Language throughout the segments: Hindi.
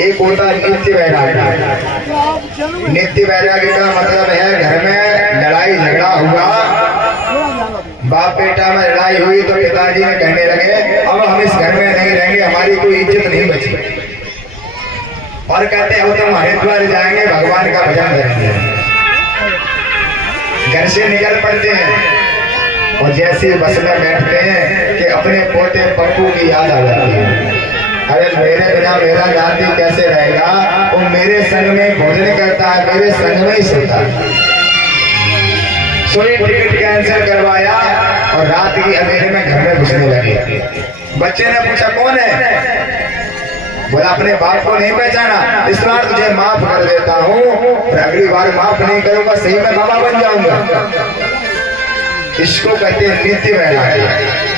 एक होता है नित्य वैराग्य। नित्य वैराग्य का मतलब है घर में लड़ाई झगड़ा हुआ, बाप बेटा में लड़ाई हुई तो पिताजी ने कहने लगे अब हम इस घर में नहीं रहेंगे, हमारी कोई इज्जत नहीं बची, और कहते अब तो हम हरिद्वार जाएंगे, भगवान का भजन करेंगे। घर से निकल पड़ते हैं और जैसे बस में बैठते हैं कि अपने पोते पप्पू की याद आ जाती है। अरे मेरे बिना मेरा नाती कैसे रहेगा, वो मेरे संग में भोजन करता है, मेरे संग में ही सोता है। सोई टिकट कैंसिल करवाया और रात की अंधेरे में घर में घुसने लगे। बच्चे ने पूछा कौन है, बोला अपने बाप को नहीं पहचाना, इस बार तुझे माफ कर देता हूँ, और अगली बार माफ नहीं करूंगा, सही में बाबा बन जाऊंगा। इसको कहते हैं नित्य वैराग्य।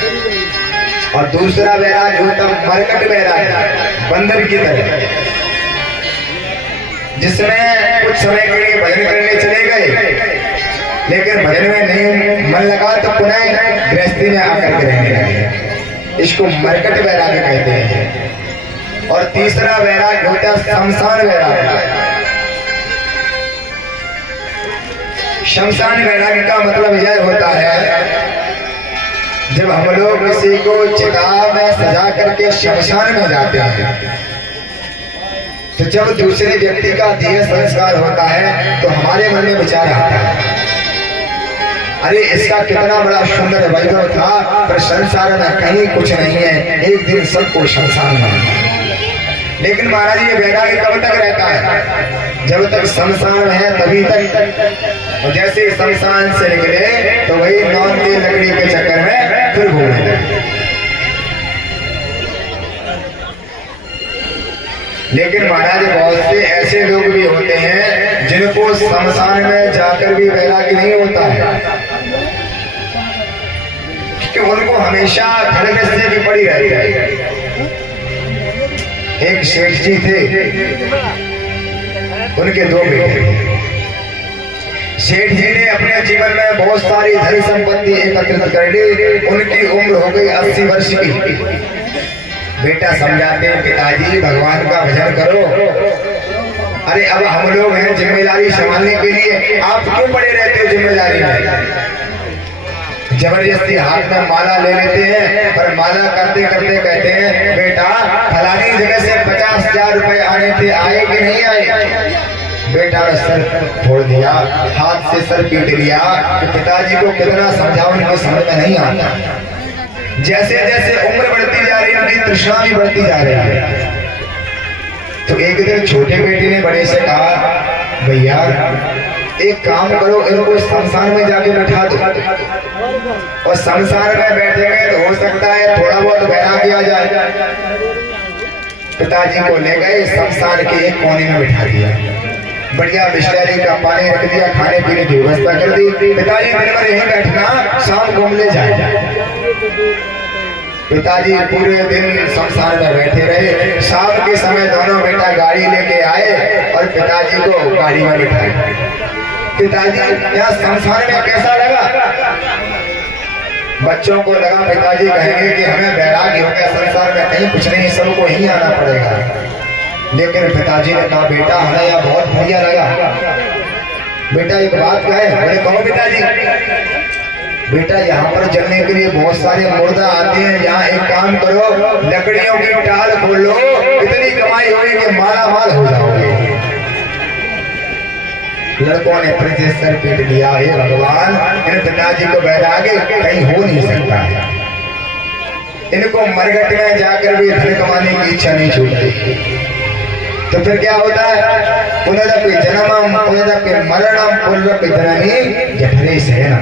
और दूसरा वैराग्य होता मरकट वैराग्य, बंदर की तरह, जिसमें कुछ समय के लिए भजन करने चले गए लेकिन भजन में नहीं मन लगा तो पुनः गृहस्थी में आकर के रहने लगे। इसको मरकट वैराग्य कहते हैं। और तीसरा वैराग्य होता है शमशान वैराग्य। शमशान वैराग्य का मतलब यह होता है जब हम लोग किसी को चिता में सजा करके शमशान में जाते हैं तो जब दूसरे व्यक्ति का देह संस्कार होता है तो हमारे मन में विचार आता है, अरे इसका कितना बड़ा सुंदर वैभव था, पर संसार में कहीं कुछ नहीं है, एक दिन सबको शमशान में। लेकिन महाराज ये वैराग्य कब तक रहता है, जब तक शमशान में है तभी तक। और जैसे शमशान से निकले तो वही नौन की लकड़ी के चक्कर में फिर घूमने लगे। लेकिन महाराज बहुत से ऐसे लोग भी होते हैं जिनको शमशान में जाकर भी वैराग्य नहीं होता है, कि उनको हमेशा घर गृहस्थी भी पड़ी रहती है। एक शेठ जी थे, उनके दो बेटे थे। सेठ जी ने अपने जीवन में बहुत सारी धन संपत्ति एकत्रित कर ली, उनकी उम्र हो गई 80 वर्ष की। बेटा समझाते पिताजी भगवान का भजन करो, अरे अब हम लोग हैं जिम्मेदारी संभालने के लिए, आप क्यों पड़े रहते हो जिम्मेदारी में। जबरदस्ती हाथ में माला ले लेते हैं, पर माला करते करते कहते हैं बेटा फलानी जगह से 50,000 रुपए आने थे, आए कि नहीं आए। बेटा ने सर फोड़ दिया, हाथ से सर पीट लिया। तो पिताजी को कितना समझाओ उनको समझ में नहीं आता। जैसे जैसे उम्र बढ़ती जा रही है उनकी तृष्णा भी बढ़ती जा रही है। तो एक दिन छोटे बेटे ने बड़े से कहा भैया एक काम करो, इनको शमशान में जाके बैठा दो, और शमशान में बैठेंगे तो हो सकता है थोड़ा बहुत वैराग्य आ जाए। पिताजी को ले गए शमशान के एक कोने में बैठा दिया, बढ़िया बिस्लरी का पानी रख दिया, खाने पीने की व्यवस्था कर दी। पिताजी दिन भर यहीं बैठना, शाम को ले जाए। पिताजी पूरे दिन शमशान में बैठे रहे। शाम के समय दोनों बेटा गाड़ी लेके आए और पिताजी को गाड़ी में बिठाए। पिताजी यहाँ शमशान में कैसा लगा, बच्चों को लगा पिताजी कहेंगे कि हमें वैराग्य हो गया, संसार में कहीं कुछ नहीं, सबको यहीं आना पड़ेगा। लेकिन पिताजी ने कहा बेटा हमें यहाँ बहुत बढ़िया लगा। बेटा एक बात कहे, बोले कहो पिताजी। बेटा यहाँ पर जलने के लिए बहुत सारे मुर्दा आते हैं, यहाँ एक काम करो लकड़ियों की टाल खोलो, इतनी कमाई होगी कि माला माल हो जाओगे। लड़कों ने फिर से सर पीट लिया, हे भगवान इन पिताजी को वैराग्य कहीं हो नहीं सकता है, इनको मरघट में जाकर भी धन कमाने की इच्छा नहीं छूटती। तो फिर क्या होता है, पुनरपि जन्मम पुनरपि मरणम पुनरपि जननी जठरे शयनम,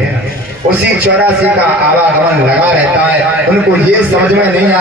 उसी 84 का आवागमन लगा रहता है। उनको ये समझ में नहीं